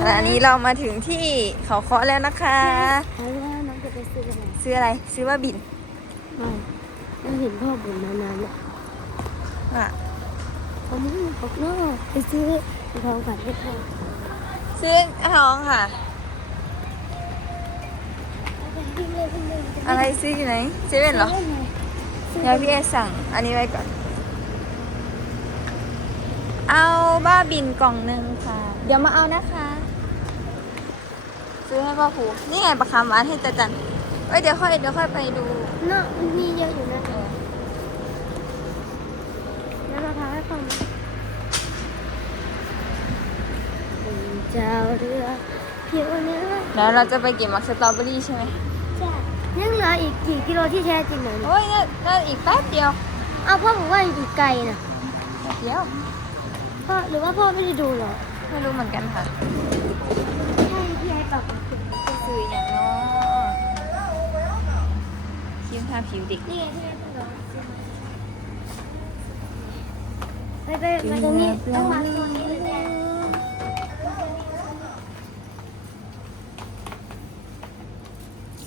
ขณะนี้เรามาถึงที่เขาเคาะแล้วนะคะเอาแล้วน้องจะไปซื้ออะไรซื้ออะไร ซื้อว่าบินไม่ไม่เห็นพ่อบ่นมานานแล้วอะเขาไม่ได้บอกน้อไปซื้อทองฝันให้พ่อซื้อทองค่ะ อะไรซื้ออยู่ไหนเซเว่นเหรอเดี๋ยวพี่เอสั่งอันนี้ไว้ก่อน เอาบ้าบินกล่องหนึ่งค่ะ เดี๋ยวมาเอานะคะ ซื้อให้พ่อผูนี่ไงประคำหวานให้ตาจันเอ้ยเดี๋ยวค่อยเดี๋ยวค่อยไปดูเนาะมันมีเยอะอยู่นะแล้วเราทำให้ฟังไหมเป็นเจ้าเรือเพียวเนื้อแล้วเราจะไปเก็บมักสตรอเบอรี่ใช่ไหมจ้ะยังเหลืออีกกี่กิโลที่แท้จริงหน่อยโอ้ยน่าน่าอีกแป๊บเดียวเอาพ่อบอกว่าอีกไกลนะแป๊บเดียวพ่อหรือว่าพ่อไม่ได้ดูเหรอไม่รู้เหมือนกันค่ะ ใช่ที่ให้ปรับจะซื้ออย่างเนาะครีมทาผิวเด็กนี่ไงที่ให้ปรับไปไปมาตรงนี้ต้องมาตรงนี้เลยแน่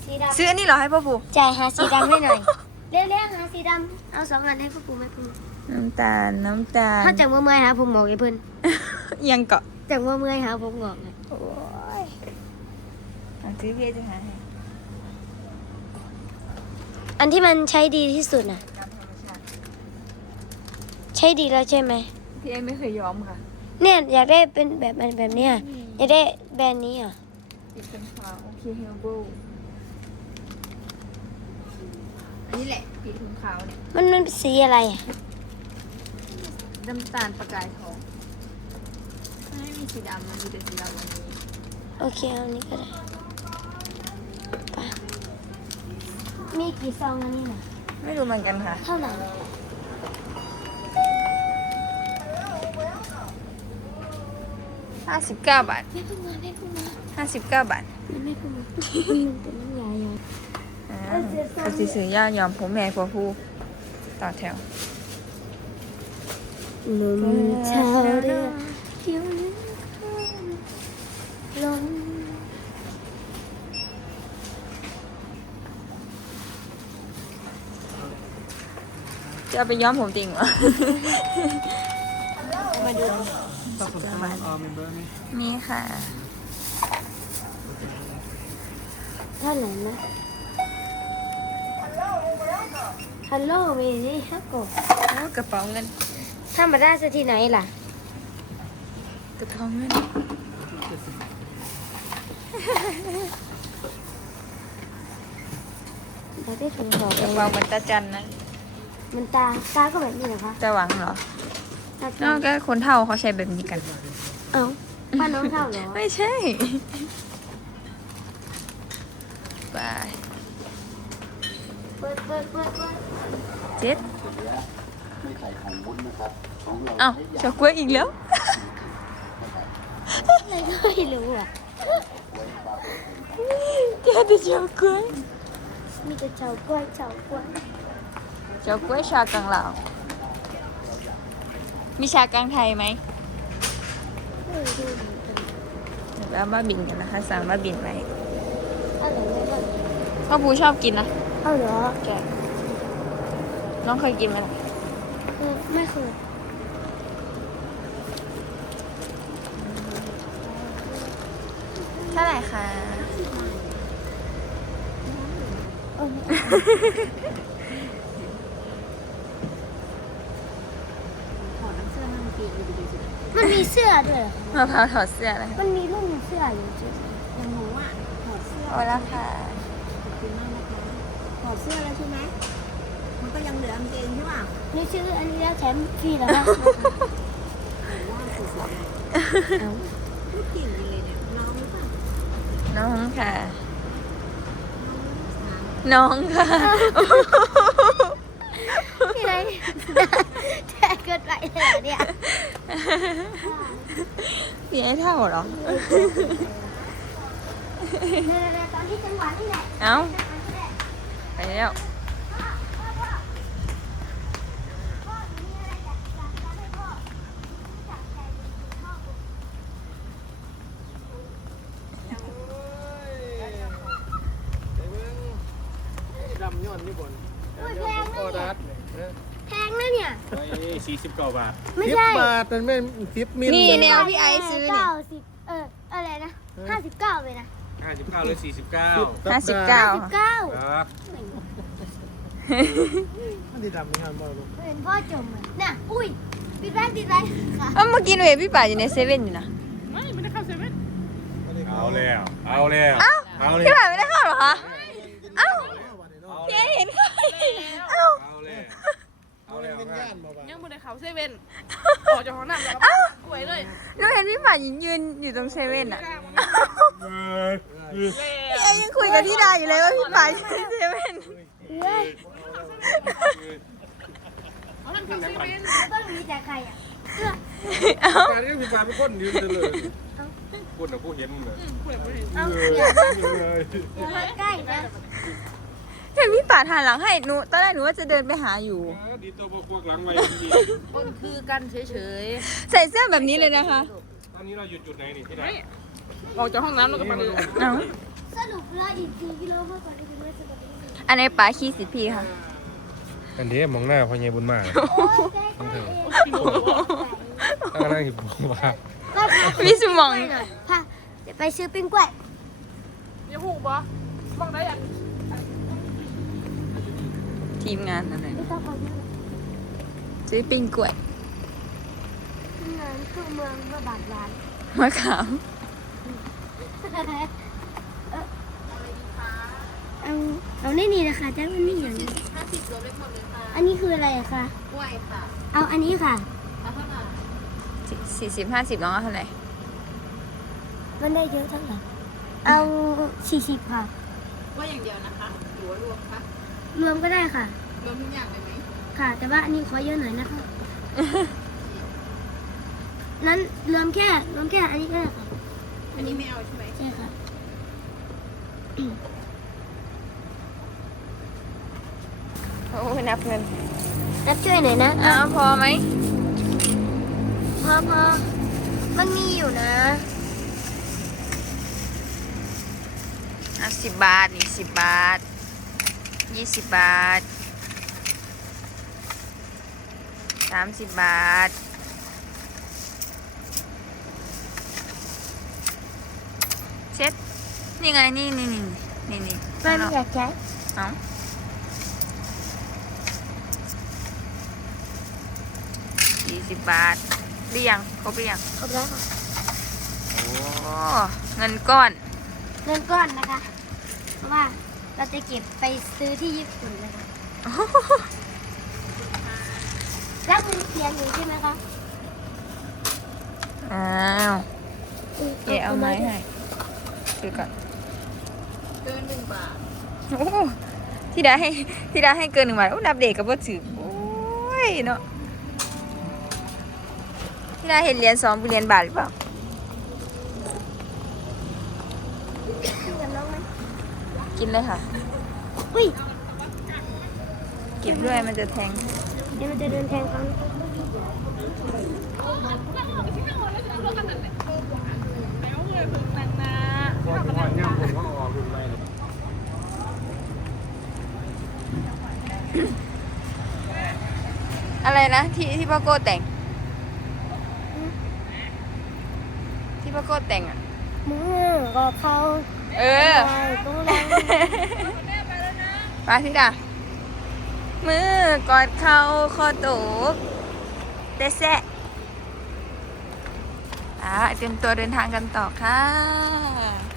สีดำซื้ออันนี้เหรอให้พ่อผูจ่ายหาสีดำให้หน่อยเร็วๆหาสีดำเอาสองอันให้พ่อปู่แม่ปู่น้ำตาล น้ำตาล ถ้าจากเมื่อเมื่อยหาผมหมอกไอ้เพิ่นยังเกาะจากเมื่อเมื่อยหาผมหงอกไงโอ้ ซื้อเพี่จะหาให้อันที่มันใช้ดีที่สุดน่ะ ตามธรรมชาติใช้ดีแล้วใช่ไหม พี่เอไม่เคยยอมค่ะเนี่ยอยากได้เป็นแบบมันแบบเนี้ยอยากได้แบรนด์นี้อะ ติดเป็นขาวโอเคเฮลโบอันนี้แหละปีถุงขาวเนี่ยมันมันเป็นสีอะไรอะน้ำตาลประกายทองไม่มีสีดำมันมีแต่สีดำวันนี้โอเคเอาอันนี้ก็ได้ไป มีกี่ซองอันนี้น่ะไม่รู้เหมือนกันค่ะ เท่าไหร่ห้าสิบเก้าบาทไม่เพิ่งมาไม่เพิ่งมาห้าสิบเก้าบาทมันไม่เพิ่งมามันเป็นน้ำยายาอ่าก็สิซื้อย่ายอมผมแม่พ่อผู้ต่อแถวหนุ่มชาวเรือผิวเนื้อล้น จะเอาไปย้อมผมจริงเหรอ มาดูผสมน้ำมันออมเมมเบอร์ไหมนี่ค่ะเท่าไหร่นะฮัลโหลเวนี่ฮักโกโอ้กระเป๋าเงินถ้ามาได้สักที่ไหนล่ะ กระเป๋าเงินเราได้ถุงห่อกเอระงเป๋าเหมือนตาจันนะ มันตาตาก็แบบนี้เหรอคะจะหวังเหรอตานอกจากคนเท่าเขาใช้แบบนี้กัน เอ้าป้าน้องเท่าเหรอ ไม่ใช่ไปเปิดเปิดเปิดเปิดเจ็ดเอ้าเฉาก๊วยอีกแล้วอะไรก็ไม่รู้อะเจ้าแต่เฉาก๊วยมีแต่เฉากล้วยเฉากล้วย เฉาก๊วยชากังลาวมีชากังไทยไหมไม่รู้เหมือนกันเดี๋ยวเอามาบินกันนะคะสั่งมาบินไว้เอาเหรอไม่ได้พ่อปูชอบกินนะเอาเหรอแกน้องเคยกินไหมล่ะเออไม่เคยเท่าไหร่คะ มันมี เสื้อด้วยเหรอมะพร้าวถอดเสื้อนะคะมันมีรุ่นเสื้ออยู่จริงอย่างหนูอะถอดเสื้อเอาละค่ะขอบคุณมากนะคะถอดเสื้อแล้วใช่ไหมมันก็ยังเหลือกางเกงใช่ป่ะนี่ซื้ออันนี้แล้วแถมฟรีเหรอคะว่าสวยเอาๆพูดเก่งจริงเลยเนี่ยน้องหรือเปล่าน้องค่ะ น้องค่ะที่ไหน แท้เกินไปเลยเหรอเนี่ยพี่ไอ้เท่าเหรอ เดี๋ยวๆๆตอนที่จังหวะนี่แหละ เอ้า ไปแล้ว สี่สิบเก้าบาทไม่สิบใช่บาทนั่นแม่นสิบมิลนี่เลยแนวพี่ไอซ์ซื้อนี่เก้าสิบเอออะไรนะห้าสิบเก้าเลยนะห้าสิบเก้าหรือสี่สิบเก้าห้าสิบเก้าสิบเก้าครับมันที่ดำนี่ครับบ่ลูกเห็นพ่อจมอะน่ะอุ้ยปิดไว้ปิดไว้ค่ะเอ้าเมื่อกี้หนูเห็นพี่ป่าอยู่ในเซเว่นอยู่นะเอาแล้ว เอาแล้ว เอ้าเอาแล้วพี่ป่าไม่ได้เข้าเหรอคะ เอ้าพี่ไอเห็นเขาเอ้า เอาแล้วเอา แล้วเป็นย่านบ่บ่ายังบนในเขาเซเว่นออกจากห้องน้ำแล้วก็กล้วยเลยหนูเห็นพี่ป่ายืนอยู่ตรงเซเว่นอะเออเออพี่ไอยังคุยกับพี่ดาอยู่เลยว่าพี่ป่าอยู่ในเซเว่นเฮ้ยเขาทำเขาเซเว่นต้นมีแต่ใครอะเสื้อเอ้าการที่พี่ปาเป็นคนยืนเลยพูดนะผู้เห็นเลยคุยกับผู้หญิงเอาเออย่าอเลยอย่ามาใกล้นะ เห็นพี่ป่าหันหลังให้หนูตอนแรกหนูว่าจะเดินไปหาอยู่ ดีตัวพวกหลังไว้ดีคนคือกันเฉยใส่เสื้อแบบนี้เลยนะคะ ตอนนี้เราอยู่จุดไหนนี่ที่ไหนๆออกจากห้องน้ำแล้วก็มาเลยเอ้าสรุปเวลาอีกกี่กิโลเมื่อก่อนที่คุณไม่สบายอันนี้ป่าขี้สิทธิ์พี่ค่ะ อันนี้มองหน้าพ่อใหญ่บุญมากโอ้ยใกล้กันเองตั้งนั่งอยู่บอกว่าก็พามีสมองไปหน่อยพาจะไปซื้อปิ้งกล้วยอย่าหูบ่มองได้อัน ทีมงานอะไรไม่ต้องเอาเยอะซื้อปิ้งกล้วยเงินคือเมืองเมื่อบาทล้าน มะขามเอาเอาในนี่นะคะจ้ามันนี่อย่างนี้ห้าสิบรวมได้หมดเลยค่ะอันนี้คืออะไรอะคะ กล้วยค่ะเอาอันนี้ค่ะ แล้วเท่าไหร่สี่สิบห้าสิบน้องเอาเท่าไหร่มันได้เยอะเท่าไหร่เอาสี่สิบค่ะ กล้วยอย่างเดียวนะคะ หรือว่ารวมคะ รวมก็ได้ค่ะ รวมทุกอย่างเลยไหมค่ะ แต่ว่าอันนี้ขอเยอะหน่อยนะคะ นั้นรวมแค่รวมแค่อันนี้ก็ได้ค่ะ อันนี้ไม่เอาใช่ไหมใช่ค่ะ โอ้ยนับเงิน นับช่วยหน่อยนะอ้าวพอไหม พอพอมันมีอยู่นะอะสิบบาทนี่สิบบาท ยี่สิบบาทสามสิบบาทเช็ดนี่ไงนี่นี่นี่นี่นี่ไม่ไม่อยากใช้เอาสี่สิบบาทหรือยังครบหรือยังครบแล้วค่ะโอ้เงินก้อน เงินก้อนนะคะ เพราะว่า เราจะเก็บไปซื้อที่ญี่ปุ่นเลยค่ะแล้วคุณเขียนอยู่ใช่ไหมคะอ้าวมเอะเอาไม้ให้ดูก่อนเกินหนึ่งบาทโอ้ที่ได้ให้ที่ได้ให้เกินหนึ่งบาทโอ้นับเด็กกับว่าถือโอ้ยเนาะที่ได้เห็นเหรียญสองเป็นเหรียญบาทหรือเปล่า กินกับน้องไหม กินเลยค่ะ อุ้ยเก็บด้วยมันจะแทง เดี๋ยวมันจะเดินแทงเขาแล้วเลยฝึกนางนาพอพอย่ำผมก็ออกรุ่นใหม่เลยอะไรนะ ที่ที่พ่อโก้แต่ง ที่พ่อโก้แต่งอะมือก็เขา เออไปตรงนั้นไปที่ดามือกอดเขาคอตกเตะแซะอ่าเตรียมตัวเดินทางกันต่อค่ะ